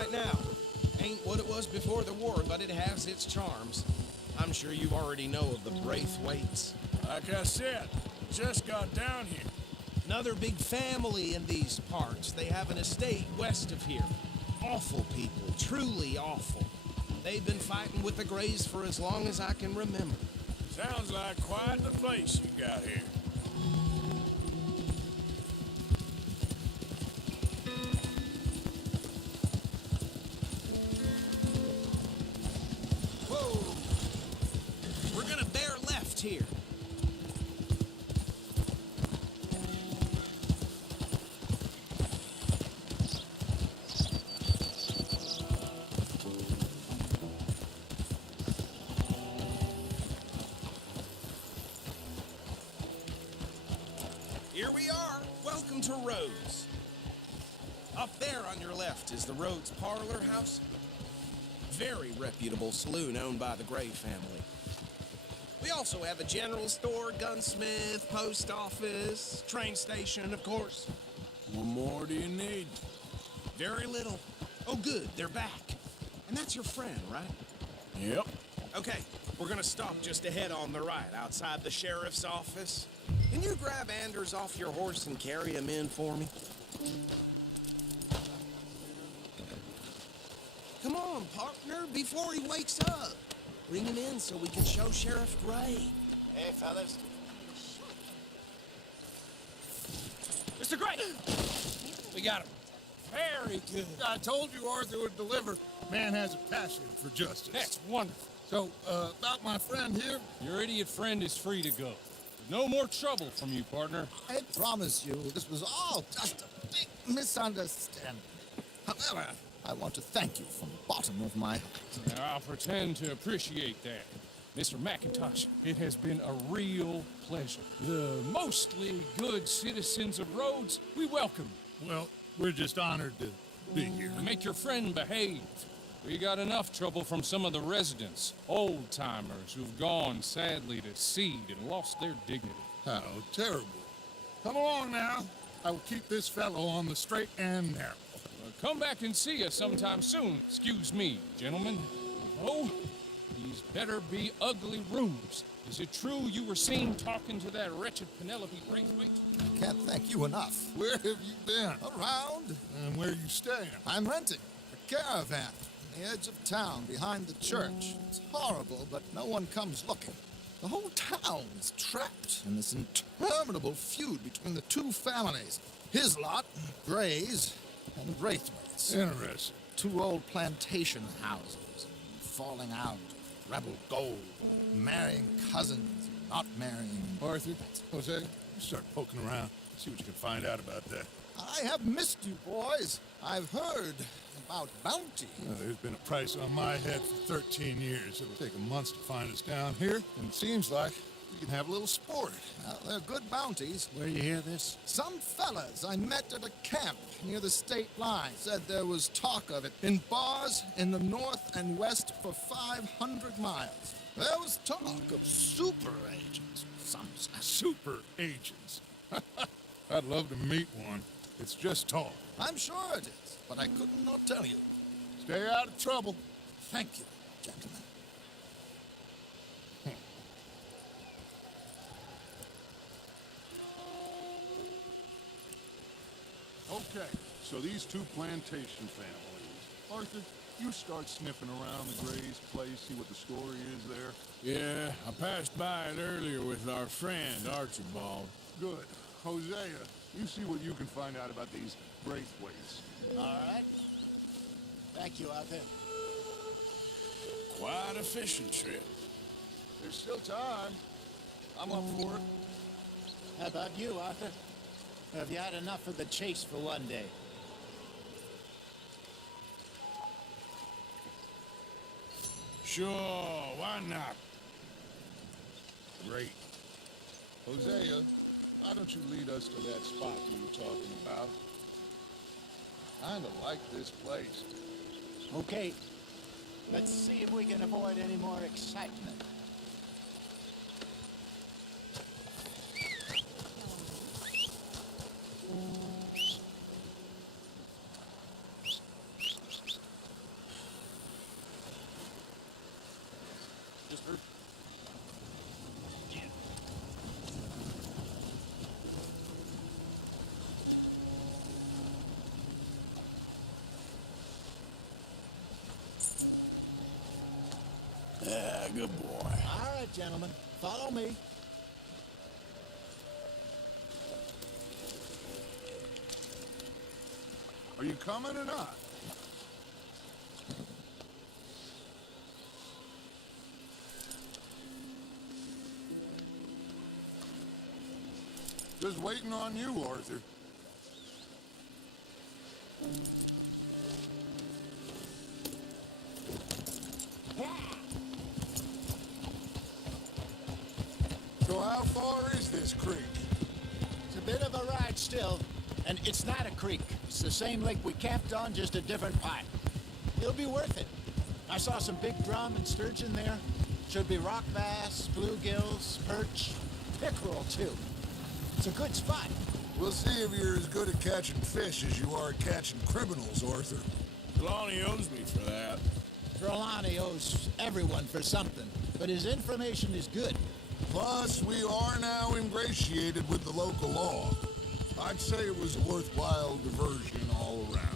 right now. Ain't what it was before the war, but it has its charms. I'm sure you already know of the Braithwaites. Like I said, just got down here. Another big family in these parts. They have an estate west of here. Awful people, truly awful. They've been fighting with the Greys for as long as I can remember. Sounds like quite the place you got here. Whoa! We're gonna bear left here. Here we are. Welcome to Rhodes. Up there on your left is the Rhodes Parlor House. Very reputable saloon owned by the Gray family. We also have a general store, gunsmith, post office, train station, of course. What more do you need? Very little. Oh, good, they're back. And that's your friend, right? Yep. Okay, we're gonna stop just ahead on the right, outside the sheriff's office. Can you grab Anders off your horse and carry him in for me? Come on, partner, before he wakes up. Bring him in so we can show Sheriff Gray. Hey, fellas. Mr. Gray! We got him. Very good. I told you Arthur would deliver. Man has a passion for justice. That's wonderful. So, about my friend here, Your idiot friend is free to go. No more trouble from you, partner. I promise you this was all just a big misunderstanding. However, I want to thank you from the bottom of my heart. I'll pretend to appreciate that. Mr. McIntosh, it has been a real pleasure. The mostly good citizens of Rhodes, we welcome you. Well, we're just honored to be here. Make your friend behave. We got enough trouble from some of the residents, old-timers who've gone, sadly, to seed and lost their dignity. How terrible. Come along now. I will keep this fellow on the straight and narrow. Come back and see us sometime soon. Excuse me, gentlemen. Oh, these better be ugly rooms. Is it true you were seen talking to that wretched Penelope Braithwaite? I can't thank you enough. Where have you been? Around. And where are you staying? I'm renting a caravan on the edge of town behind the church. It's horrible, but no one comes looking. The whole town is trapped in this interminable feud between the two families. His lot, Gray's, and the Braithwaites. Interesting. Two old plantation houses, falling out, rebel gold, marrying cousins, not marrying. Arthur, Jose, you start poking around. See what you can find out about that. I have missed you, boys. I've heard about bounty. There's been a price on my head for 13 years. It'll take a month to find us down here, and it seems like we can have a little sport. They're good bounties. Where you hear this? Some fellas I met at a camp near the state line said there was talk of it in bars in the north and west for 500 miles. There was talk of super agents. Some super agents. I'd love to meet one. It's just talk. I'm sure it is, but I could not tell you. Stay out of trouble. Thank you, gentlemen. Okay, so these two plantation families. Arthur, you start sniffing around the Gray's place, see what the story is there. Yeah, I passed by it earlier with our friend, Archibald. Good. Hosea, you see what you can find out about these Braithwaites. All right. Thank you, Arthur. Quite a fishing trip. There's still time. I'm up for it. How about you, Arthur? Have you had enough of the chase for one day? Sure, why not? Great. Hosea, why don't you lead us to that spot you were talking about? Kinda like this place. Okay. Let's see if we can avoid any more excitement. Good boy. All right, gentlemen, follow me. Are you coming or not? Just waiting on you, Arthur. So how far is this creek? It's a bit of a ride still, and it's not a creek. It's the same lake we camped on, just a different pipe. It'll be worth it. I saw some big drum and sturgeon there. Should be rock bass, bluegills, perch, pickerel too. It's a good spot. We'll see if you're as good at catching fish as you are at catching criminals, Arthur. Lonnie owes me for that. Trelawney owes everyone for something, but his information is good. Plus, we are now ingratiated with the local law. I'd say it was a worthwhile diversion all around.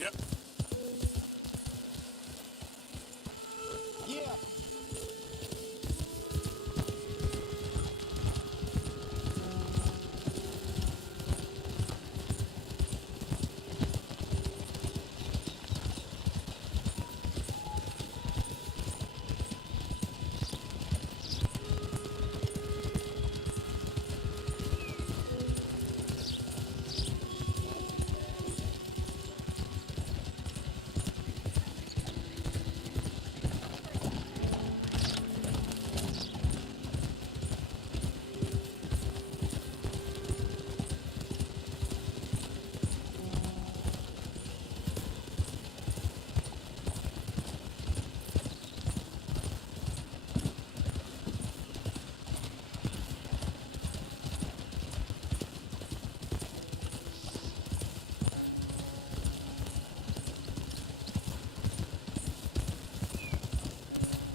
Yep. Yeah.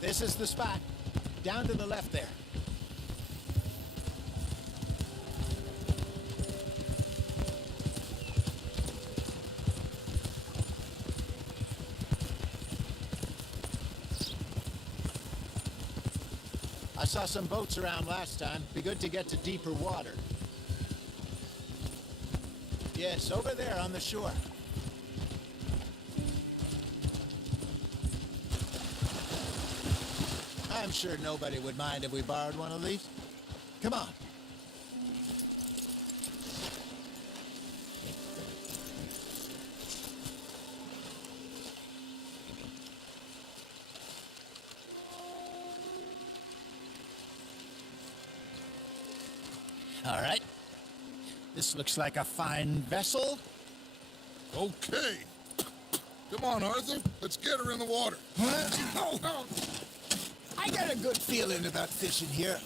This is the spot. Down to the left there. I saw some boats around last time. Be good to get to deeper water. Yes, over there on the shore. I'm sure nobody would mind if we borrowed one of these. Come on. All right. This looks like a fine vessel. Okay. Come on, Arthur. Let's get her in the water. I got a good feeling about fishing here.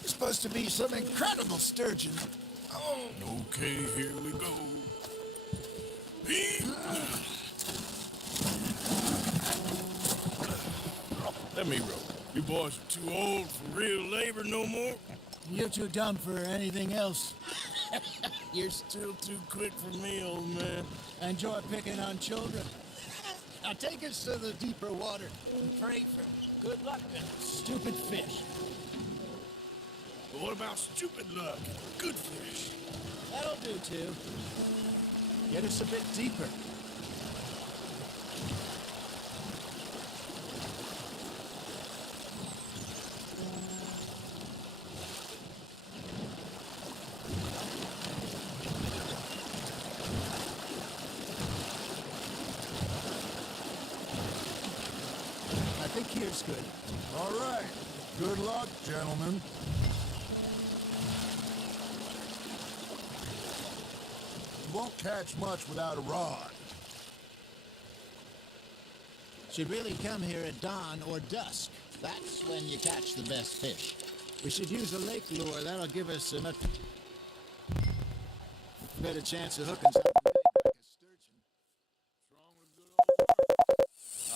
There's supposed to be some incredible sturgeon. Oh, Okay, here we go. Let me row. You boys are too old for real labor no more. you're too dumb for anything else. You're still too quick for me, old man. Enjoy picking on children. Now take us to the deeper water and pray for good luck and stupid fish. But what about stupid luck and good fish? That'll do, too. Get us a bit deeper. I think here's good. All right. Good luck, gentlemen. You won't catch much without a rod. Should really come here at dawn or dusk. That's when you catch the best fish. We should use a lake lure. That'll give us a much better chance of hooking something big like a sturgeon.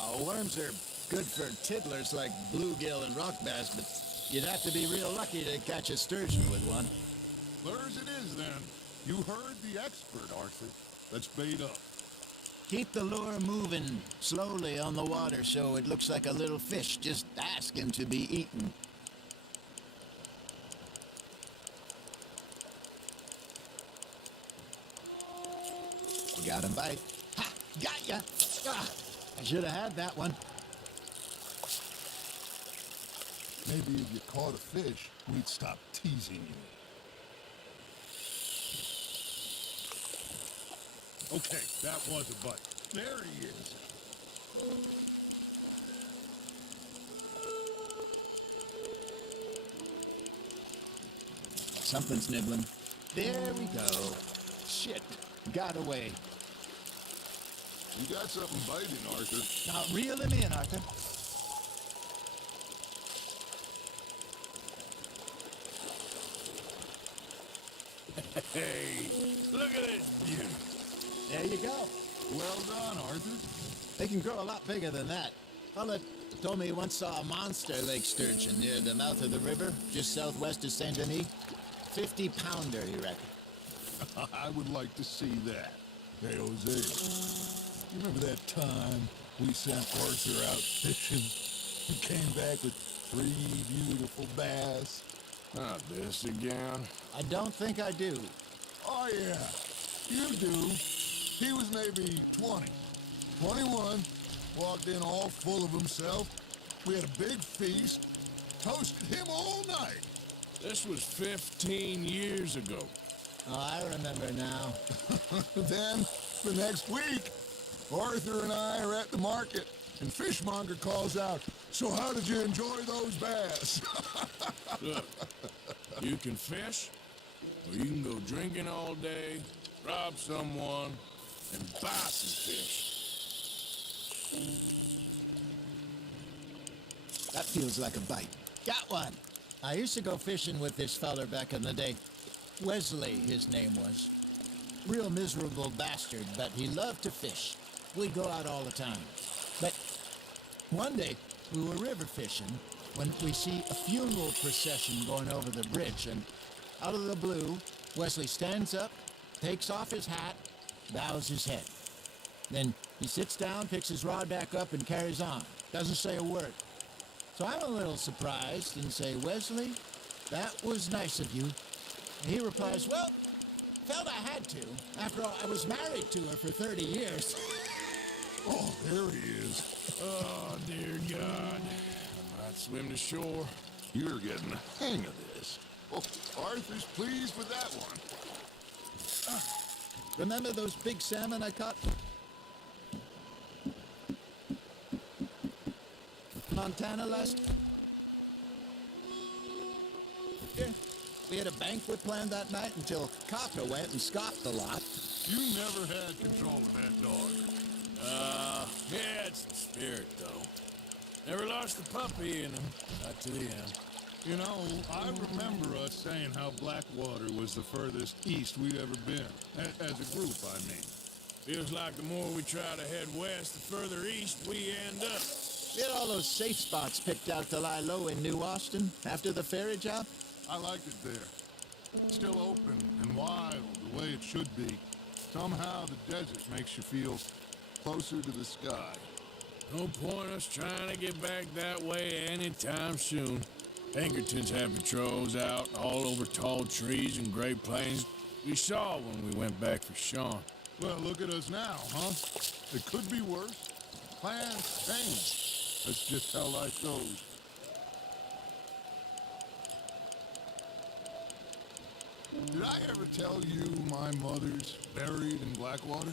Oh, worms are good for tiddlers like bluegill and rock bass, but you'd have to be real lucky to catch a sturgeon with one. Lures it is, then. You heard the expert, Arthur. Let's bait up. Keep the lure moving slowly on the water so it looks like a little fish just asking to be eaten. You got him, bite. Ha! Got ya! Ah, I should have had that one. Maybe if you caught a fish, we'd stop teasing you. Okay, that was a bite. There he is. Something's nibbling. There we go. Shit. Got away. You got something biting, Arthur. Now reel him in, Arthur. Hey, look at this beauty. There you go. Well done, Arthur. They can grow a lot bigger than that. Fella told me he once saw a monster lake sturgeon near the mouth of the river, just southwest of Saint Denis. 50-pounder, he reckoned. I would like to see that. Hey, Jose, you remember that time we sent Arthur out fishing? He came back with 3 beautiful bass. Not this again. I don't think I do. Oh, yeah, you do. He was maybe 20, 21, walked in all full of himself. We had a big feast, toasted him all night. This was 15 years ago. Oh, I remember now. Then, the next week, Arthur and I are at the market, and Fishmonger calls out, "So how did you enjoy those bass?" Look, you can fish, or you can go drinking all day, rob someone, and buy some fish. That feels like a bite. Got one. I used to go fishing with this feller back in the day. Wesley, his name was. Real miserable bastard, but he loved to fish. We'd go out all the time. But one day, we were river fishing when we see a funeral procession going over the bridge, and out of the blue, Wesley stands up, takes off his hat, bows his head. Then he sits down, picks his rod back up, and carries on. Doesn't say a word. So I'm a little surprised and say, "Wesley, that was nice of you." And he replies, "Well, felt I had to. After all, I was married to her for 30 years. Oh, there he is. Oh, dear God. I might swim to shore. You're getting the hang of this. Oh, Arthur's pleased with that one. Remember those big salmon I caught? Montana last... Here, We had a banquet planned that night until Kaka went and scoffed a lot. You never had control of that dog. Yeah, it's the spirit, though. Never lost the puppy in him. Not to the end. You know, I remember us saying how Blackwater was the furthest east we'd ever been. As a group, I mean. Feels like the more we try to head west, the further east we end up. We had all those safe spots picked out to lie low in New Austin after the ferry job. I liked it there. Still open and wild, the way it should be. Somehow the desert makes you feel closer to the sky. No point us trying to get back that way anytime soon. Pinkertons have patrols out all over tall trees and Great Plains. We saw when we went back for Sean. Well, look at us now, huh? It could be worse. Plans change. That's just how life goes. Did I ever tell you my mother's buried in Blackwater?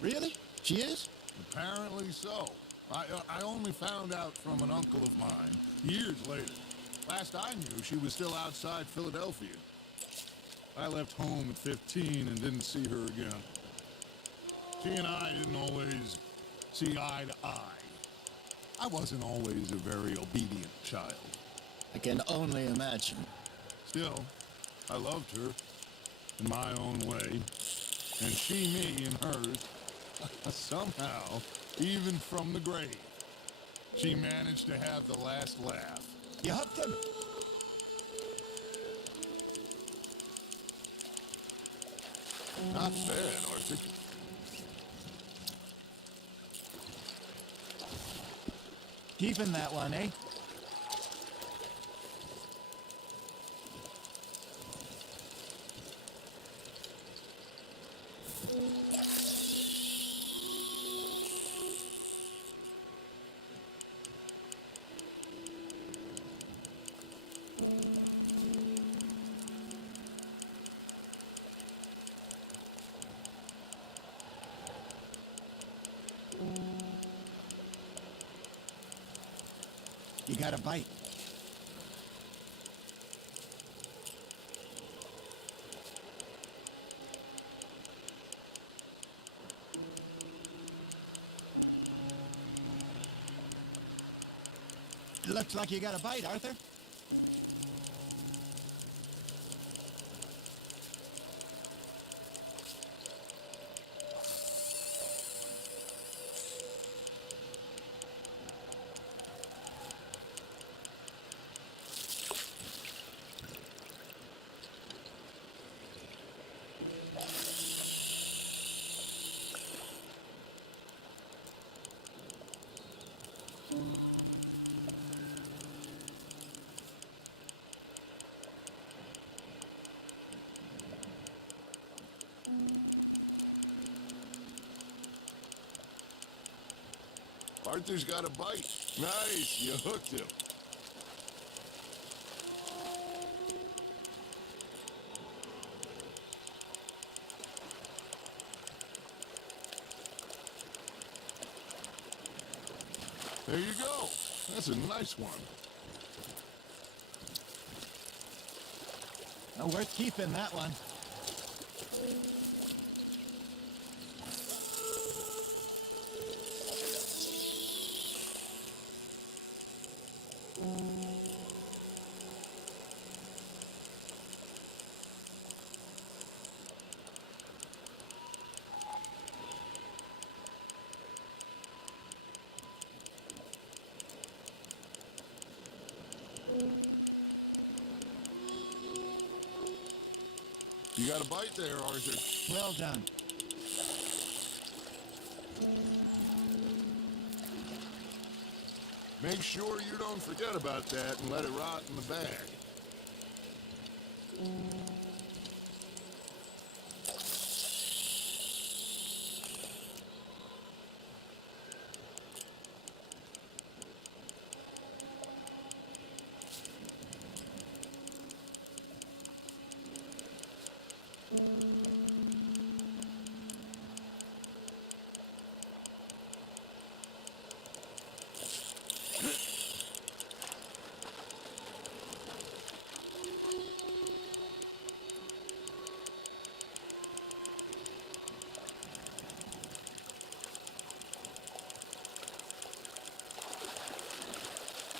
Really? She is? Apparently so. I only found out from an uncle of mine years later. Last I knew, she was still outside Philadelphia. I left home at 15 and didn't see her again. She and I didn't always see eye to eye. I wasn't always a very obedient child. I can only imagine. Still, I loved her in my own way, and she me in hers. Somehow, even from the grave, she managed to have the last laugh. You hooked him? Not bad, Arthur. Keeping that one, eh? You got a bite. Looks like you got a bite, Arthur. Arthur's got a bite. Nice, you hooked him. There you go. That's a nice one. Oh, worth keeping that one. You got a bite there, Arthur. Well done. Make sure you don't forget about that and let it rot in the bag.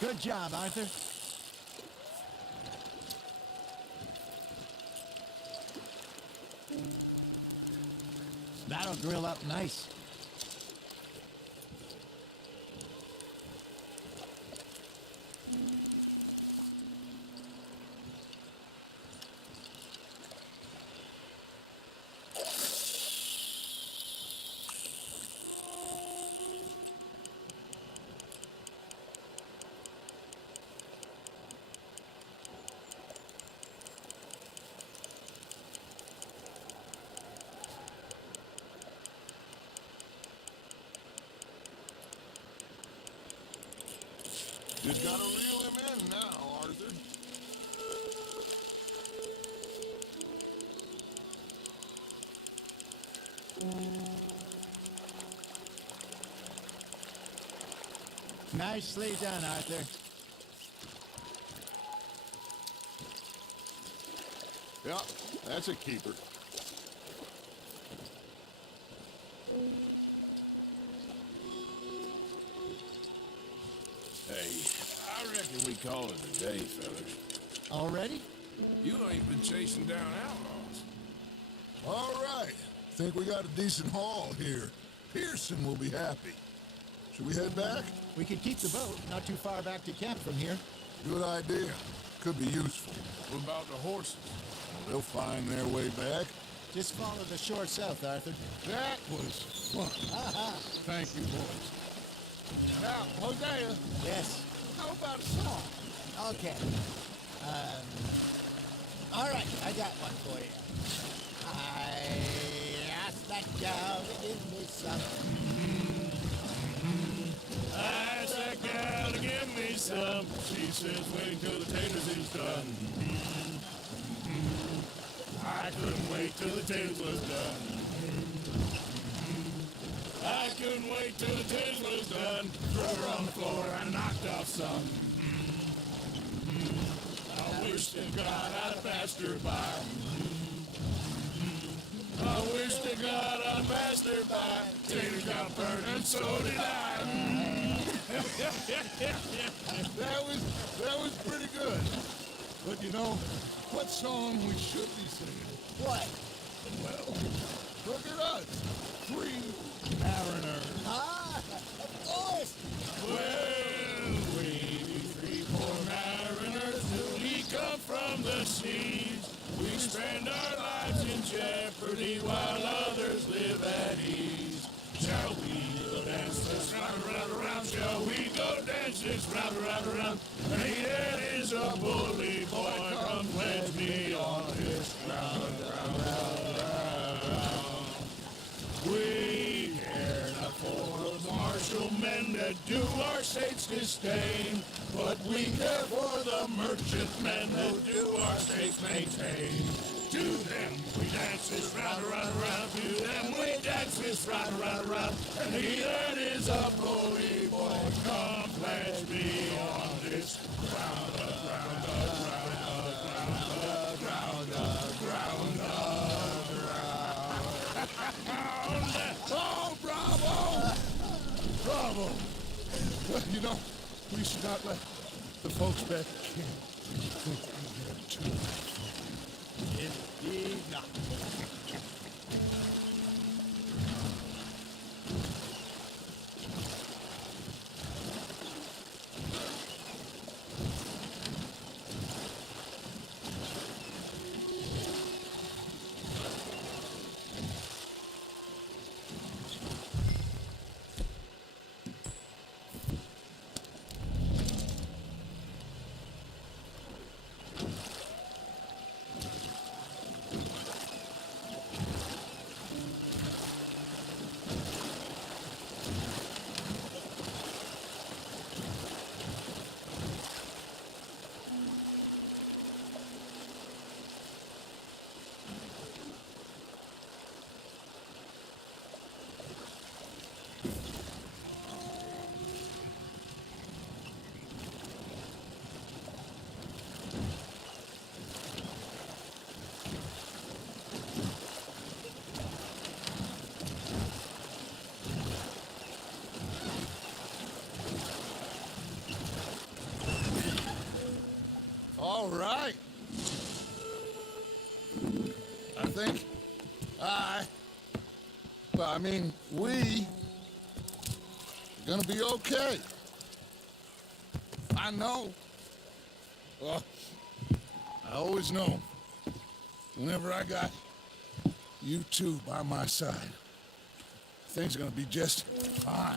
Good job, Arthur. That'll grill up nice. Just gotta reel him in now, Arthur. Nicely done, Arthur. Yeah, that's a keeper. Hey, I reckon we call it a day, fellas. Already? You ain't been chasing down outlaws. All right. Think we got a decent haul here. Pearson will be happy. Should we head back? We could keep the boat not too far back to camp from here. Good idea. Could be useful. What about the horses? They'll find their way back. Just follow the shore south, Arthur. That was fun. Thank you, boys. Now, Hosea, Yes. how about a song? Okay. All right, I got one for you. I asked that gal to give me some. I asked that gal to give me some. She says, waiting till the taters is done. I couldn't wait till the taters was done. I couldn't wait till the taters was done. Threw her on the floor and knocked off some. I wish to God I'd passed her by. I wish to God I passed her by. Taters got burned and so did I. That was pretty good. But you know, what song we should be singing? What? Well, look at us. 3 mariners. Ah, of course. Well, we 3 poor mariners newly come from the seas. We spend our lives in jeopardy while others live at ease. Shall we go dance this round, around, around? Shall we go dance this round, around, around? Hey, that is a bully boy. Come pledge me on this ground, round, round, round. We care not for the martial men that do our state's disdain, but we care for the merchantmen who do our state's maintain. To them we dance this round, around, around. To them we dance this round, around, around. And he that is a bully boy, come pledge me on this ground, ground, ground, ground, ground, ground, ground. Oh, bravo! Bravo! Well, you know, we should not let the folks back at camp think we had too much fun. Indeed not. right. I think we are gonna be okay. I know. Well, I always know. Whenever I got you two by my side, things are gonna be just fine.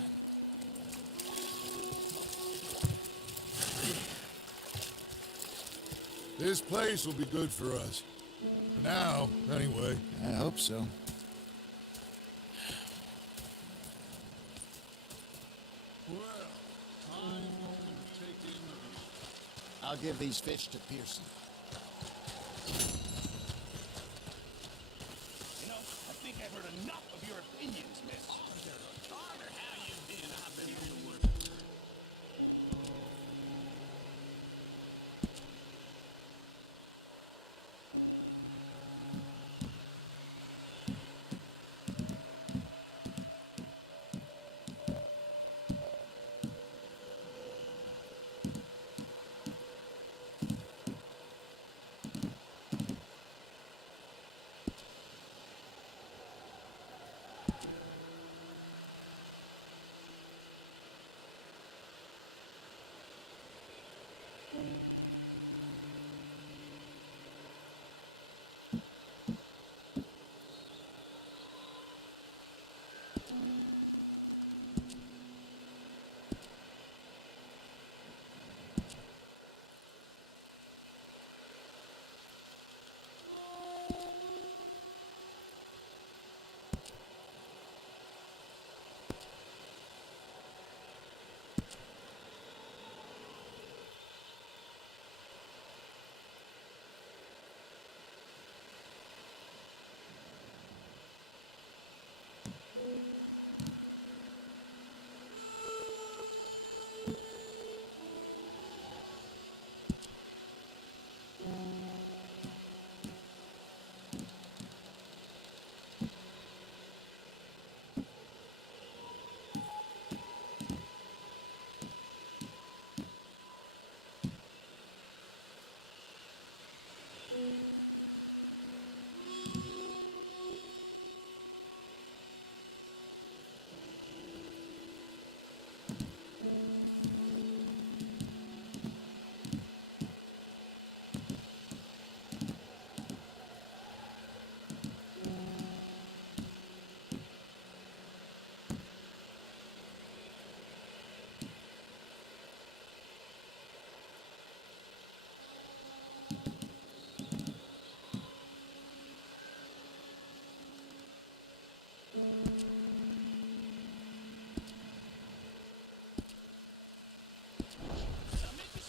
This place will be good for us. For now, anyway. I hope so. Well, time to take in the view. I'll give these fish to Pearson. You know, I think I've heard enough of your opinions, miss. Carter, how you been? I've been here to work.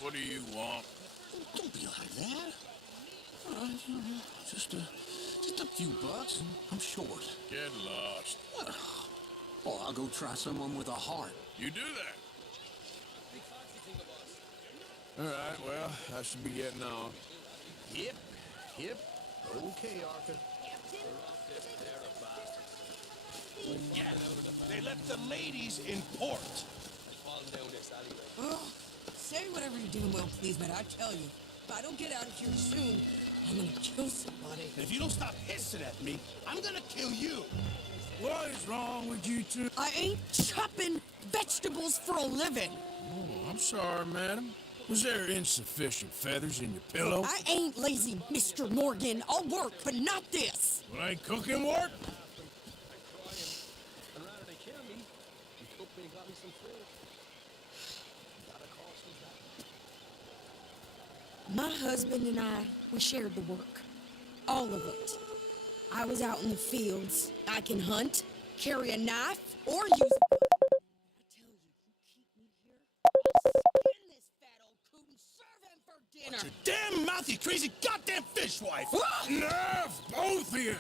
What do you want? Don't be like that. Just a few bucks, and I'm short. Get lost. Oh, I'll go try someone with a heart. You do that. All right, well, I should be getting on. Yep. Okay, Arthur. Yeah, they left the ladies in port. Oh, say whatever you're doing, well, please, but I tell you, if I don't get out of here soon, I'm gonna kill somebody. If you don't stop hissing at me, I'm gonna kill you. What is wrong with you two? I ain't chopping vegetables for a living. Oh, I'm sorry, madam. Was there insufficient feathers in your pillow? I ain't lazy, Mr. Morgan. I'll work, but not this. Well, ain't cooking work? My husband and I, we shared the work. All of it. I was out in the fields. I can hunt, carry a knife, or use a gun. I tell you, you keep me here, I'll skin this fat old coot and serve him for dinner. Your damn mouth, you crazy goddamn fishwife! Enough, both of you!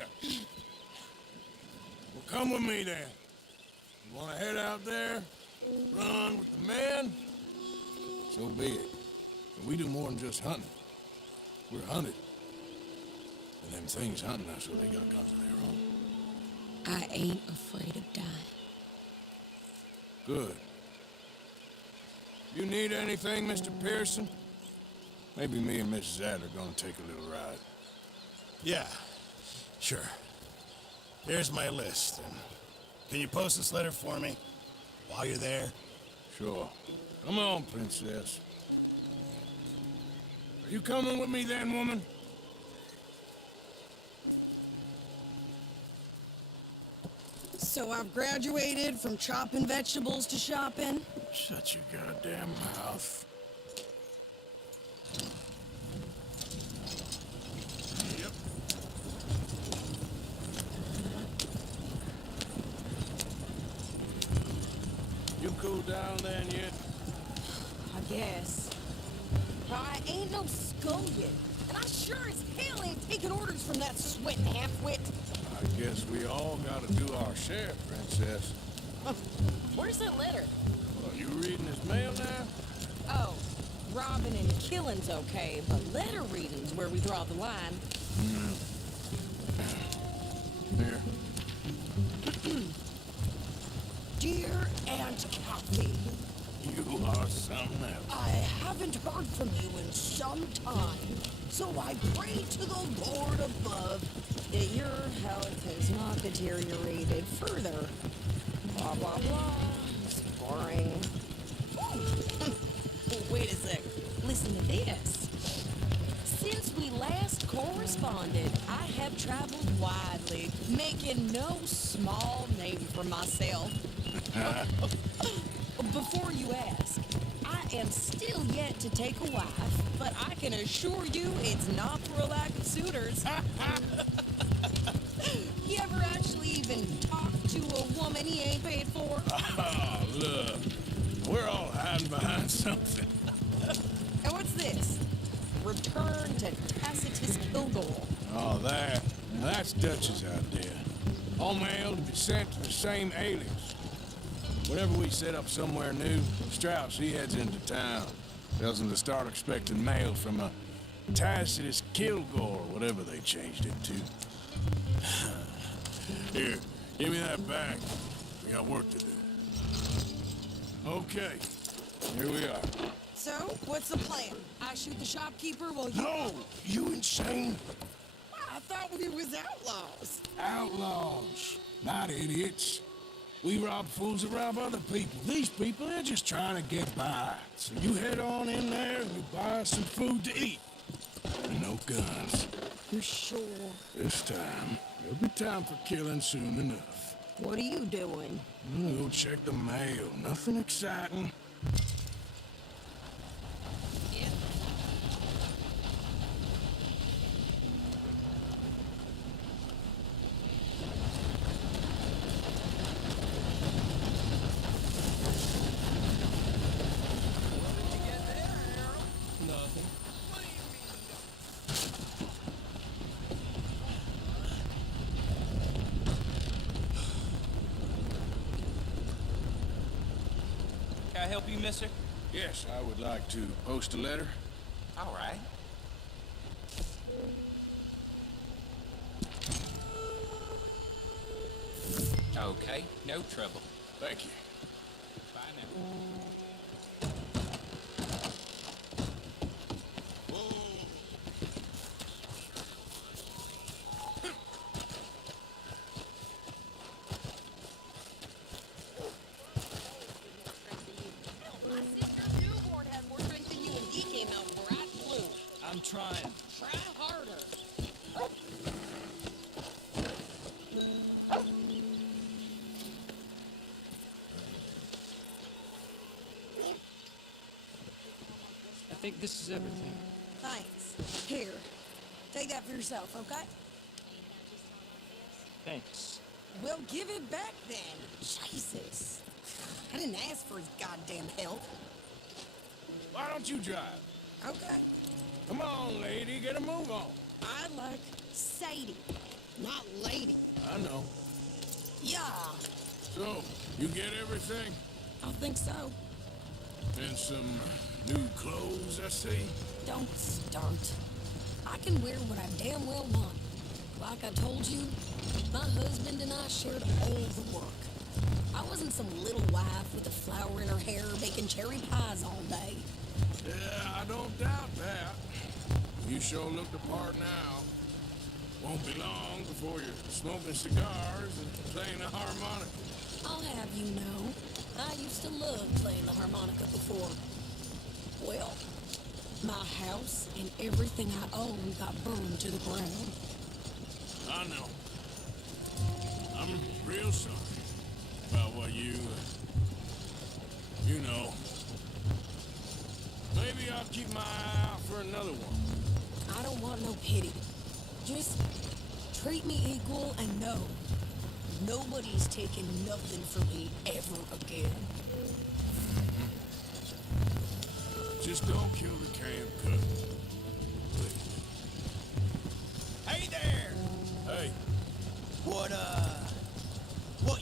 Well, come with me then. You want to head out there, run with the men? So be it. But we do more than just hunting. We're hunted. And them things hunting us, so they got guns of their own. I ain't afraid of dying. Good. You need anything, Mr. Pearson? Maybe me and Mrs. Adler are gonna take a little ride. Yeah, sure. Here's my list. And can you post this letter for me while you're there? Sure. Come on, princess. Are you coming with me then, woman? So I've graduated from chopping vegetables to shopping. Shut your goddamn mouth. Yep. You cooled down then yet? I guess. I ain't no skull yet, and I sure as hell ain't taking orders from that sweating half-wit. I guess we all gotta do our share, princess. Where's that letter? Are you reading his mail now? Oh, robbing and killing's okay, but letter reading's where we draw the line. Here. Dear Aunt Kathy, You are something else. I haven't heard from you in some time, so I pray to the Lord above that your health has not deteriorated further. Blah, blah, blah. It's boring. Wait a sec. Listen to this. Since we last corresponded, I have traveled widely, making no small name for myself. Before you ask, I am still yet to take a wife, but I can assure you it's not for a lack of suitors. You ever actually even talk to a woman he ain't paid for? Oh, look. We're all hiding behind something. And what's this? Return to Tacitus Kilgore. Oh, that's Dutch's idea. All mail to be sent to the same alias. Whenever we set up somewhere new, Strauss, he heads into town. Tells them to start expecting mail from a Tacitus Kilgore, whatever they changed it to. Here, give me that back. We got work to do. Okay, here we are. So, what's the plan? I shoot the shopkeeper while you... No, you insane? I thought we was outlaws. Outlaws, not idiots. We rob fools that rob other people. These people, they're just trying to get by. So you head on in there and you buy some food to eat. And no guns. You sure? This time, there'll be time for killing soon enough. What are you doing? We'll check the mail. Nothing exciting. Nothing. Can I help you, mister? Yes, I would like to post a letter. All right. Okay, no trouble. Thank you. Bye now. My sister's newborn had more strength than you and he came out bright blue. I'm trying. Try harder. I think this is everything. Thanks. Here. Take that for yourself, okay? Thanks. Well, give it back then. Jesus. I didn't ask for his goddamn help. Why don't you drive? Okay. Come on, lady, get a move on. I like Sadie, not lady. I know. Yeah, So, you get everything? I think so. And some new clothes, I see. Don't stunt. I can wear what I damn well want. Like I told you, my husband and I shared all the work. I wasn't some little wife with a flower in her hair baking cherry pies all day. Yeah, I don't doubt that. You sure look the part now. Won't be long before you're smoking cigars and playing the harmonica. I'll have you know, I used to love playing the harmonica before. Well, my house and everything I own got burned to the ground. I know. I'm real sorry about what you know. Maybe I'll keep my eye out for another one. I don't want no pity. Just treat me equal and know nobody's taking nothing from me ever again. Just don't kill the camp cook. Please. Hey there! Hey, What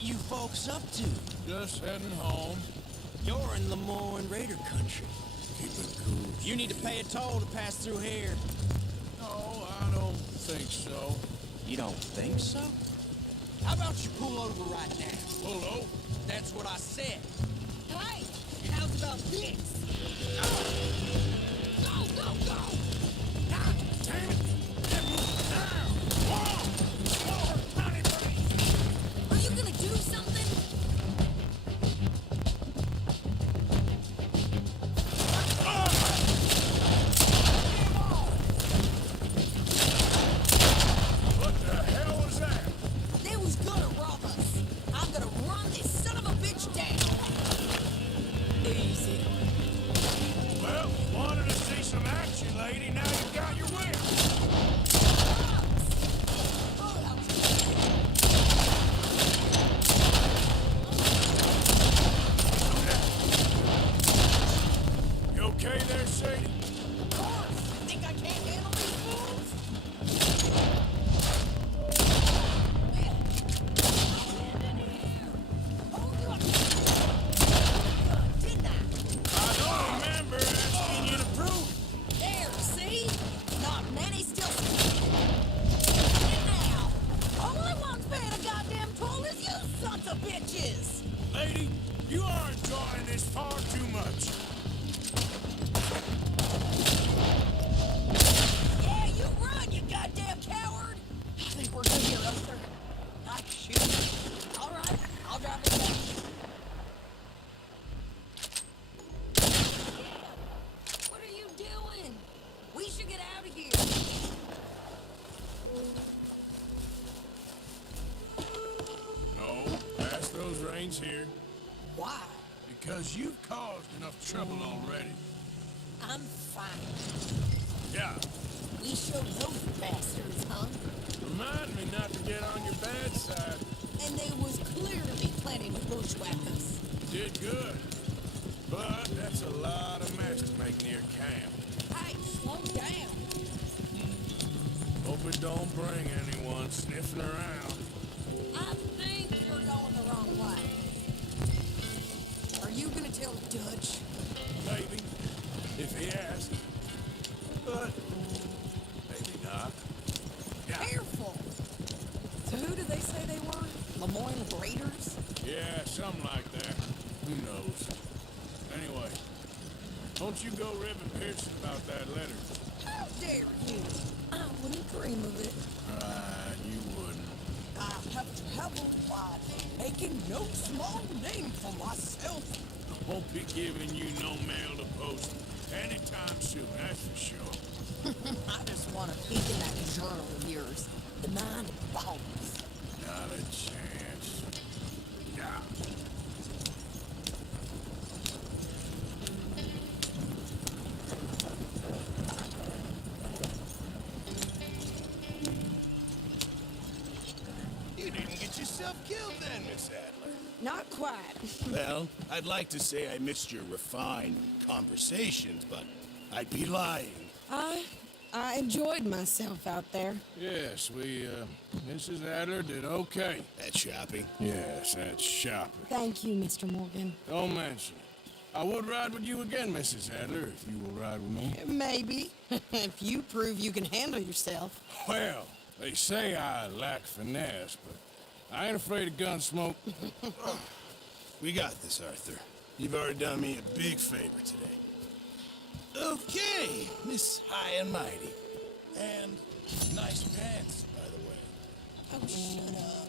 you folks up to? just heading home. You're in Lemoyne Raider country. Keep it cool. You need to pay a toll to pass through here. No, I don't think so. You don't think so? How about you pull over right now? Pull over. That's what I said. Hey, how's about this? Go, go, go! God damn it! Get moving now! More honey brain! Are you gonna do something? What the hell was that? They was gonna rob us. I'm gonna run this son of a bitch down. Easy. Well, wanted to see some action, lady. Now you got your whip. You okay there, Sadie? Of course. Think I can't handle these fools? Didn't I? I don't remember asking you to prove. There, see? Not many still. Now, only one's paying a goddamn toll is you sons of bitches. Lady, you are enjoying this far too much. Yeah, you run, you goddamn coward. I think we're good here, Arthur. I shoot. All right, I'll drive it back. What are you doing? We should get out of here. No, pass those reins here. Why? Because you've caused enough trouble already. I'm fine. Yeah. We showed those bastards, huh? Remind me not to get on your bad side. And they was clearly planning to bushwhack us. Did good. But that's a lot of mess to make near camp. Hey, slow down. Hope it don't bring anyone sniffing around. I think we're going the wrong way. Are you gonna tell Dutch? Maybe, if he asks. But maybe not. Yeah. Careful! So who did they say they were? Lemoyne Raiders? Yeah, something like that. Who knows? Anyway, don't you go ribbing Pearson about that letter. How dare you? I wouldn't dream of it. You wouldn't. I have traveled wide, making no small name for myself. I won't be giving you no mail to post anytime soon, that's for sure. I just want to peek in that journal of yours. The mind of bones. Not a chance. Yeah. You didn't get yourself killed then, Miss Adler. Not quite. Well, I'd like to say I missed your refined conversations, but I'd be lying. I enjoyed myself out there. Yes, Mrs. Adler did okay. That shopping. Yes, that's shopping. Thank you, Mr. Morgan. Don't mention it. I would ride with you again, Mrs. Adler, if you will ride with me. Maybe. If you prove you can handle yourself. Well, they say I lack finesse, but I ain't afraid of gun smoke. We got this, Arthur. You've already done me a big favor today. Okay, Miss High and Mighty. And nice pants, by the way. Oh, shut up.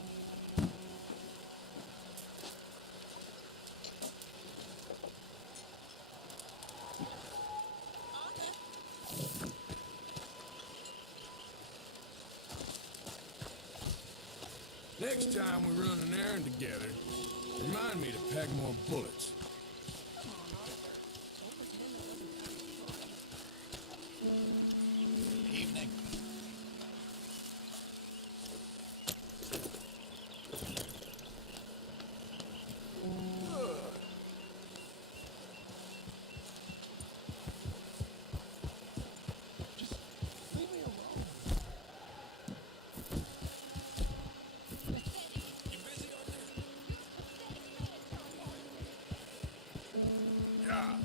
Next time we run an errand together, remind me to pack more bullets. Evening. Yeah.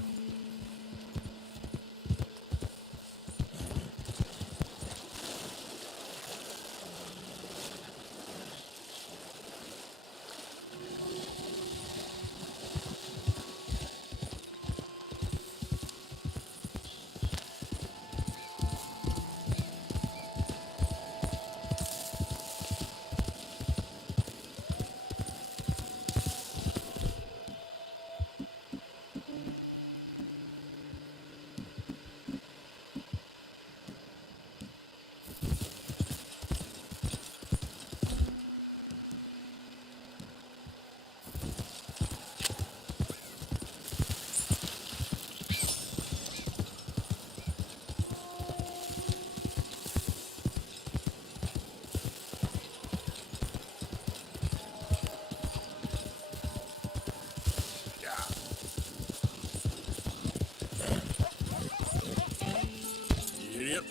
Yep.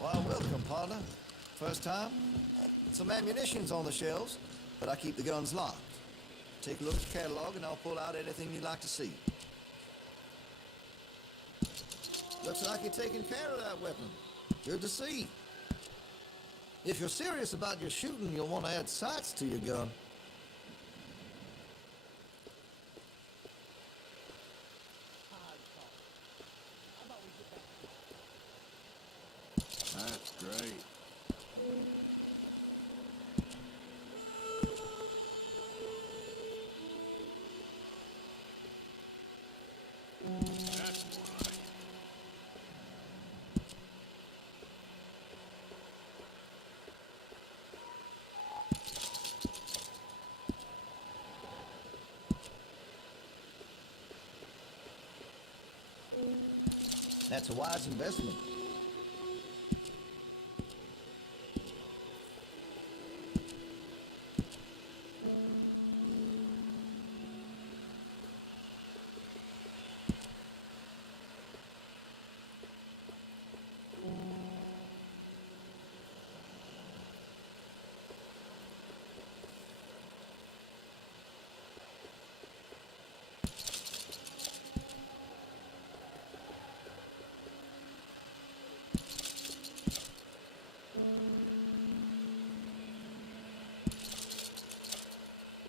Well, welcome, partner. First time? Some ammunition's on the shelves, but I keep the guns locked. Take a look at the catalog and I'll pull out anything you'd like to see. Looks like you're taking care of that weapon. Good to see. If you're serious about your shooting, you'll want to add sights to your gun. That's great. That's why. That's a wise investment.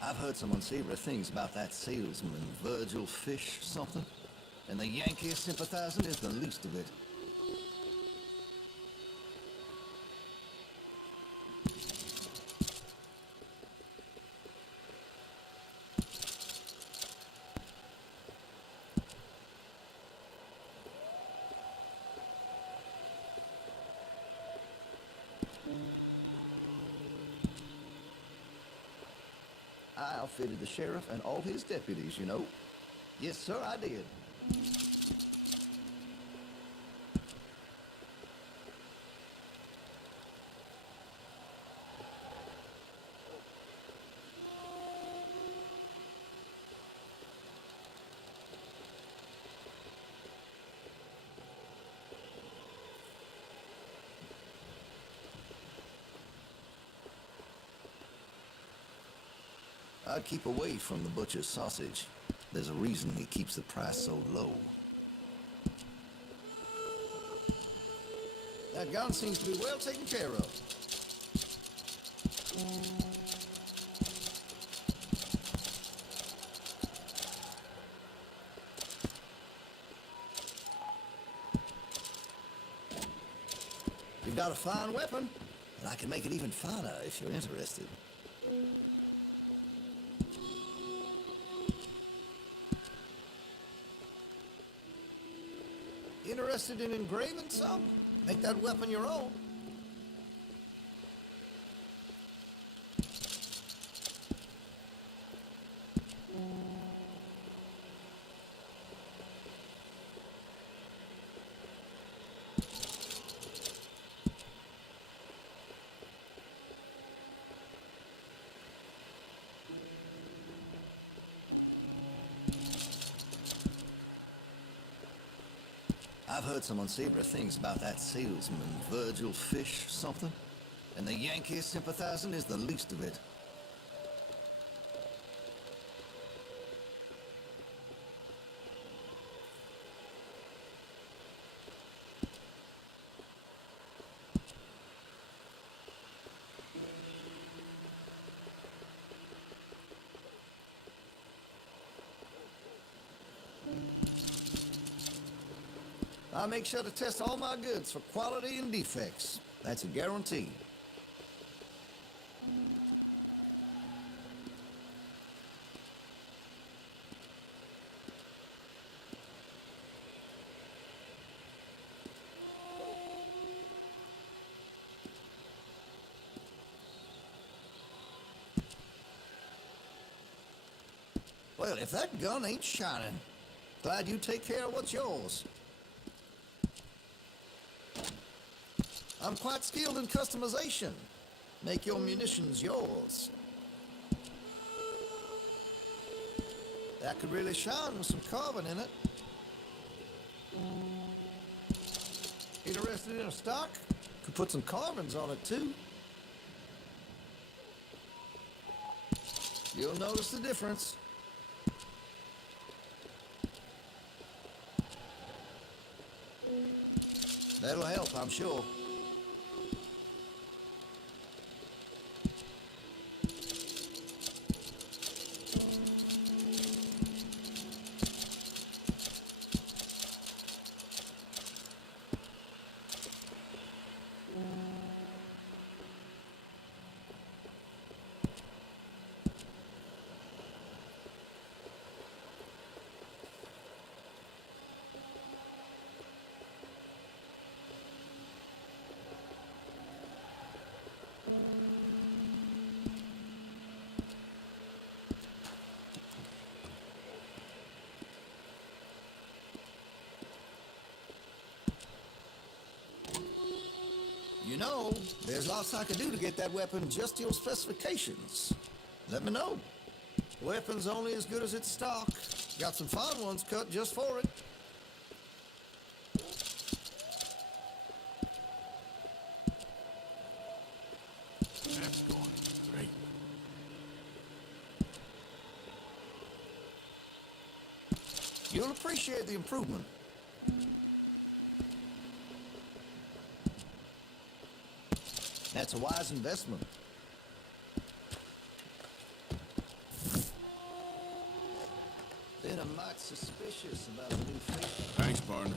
I've heard some unsavory things about that salesman, Virgil Fish something. And the Yankee sympathizing is the least of it. I outfitted the sheriff and all his deputies, you know. Yes, sir, I did. I'd keep away from the butcher's sausage. There's a reason he keeps the price so low. That gun seems to be well taken care of. You've got a fine weapon, and I can make it even finer if you're interested. Interested in engraving some? Make that weapon your own. I've heard some unsavory things about that salesman, Virgil Fish something. And the Yankee sympathizing is the least of it. I make sure to test all my goods for quality and defects. That's a guarantee. Well, if that gun ain't shining, glad you take care of what's yours. I'm quite skilled in customization. Make your munitions yours. That could really shine with some carbon in it. Interested in a stock? Could put some carbons on it too. You'll notice the difference. That'll help, I'm sure. You know, there's lots I could do to get that weapon just to your specifications. Let me know. Weapon's only as good as its stock. Got some fine ones cut just for it. That's going great. You'll appreciate the improvement. That's a wise investment. suspicious about the new face. Thanks, partner.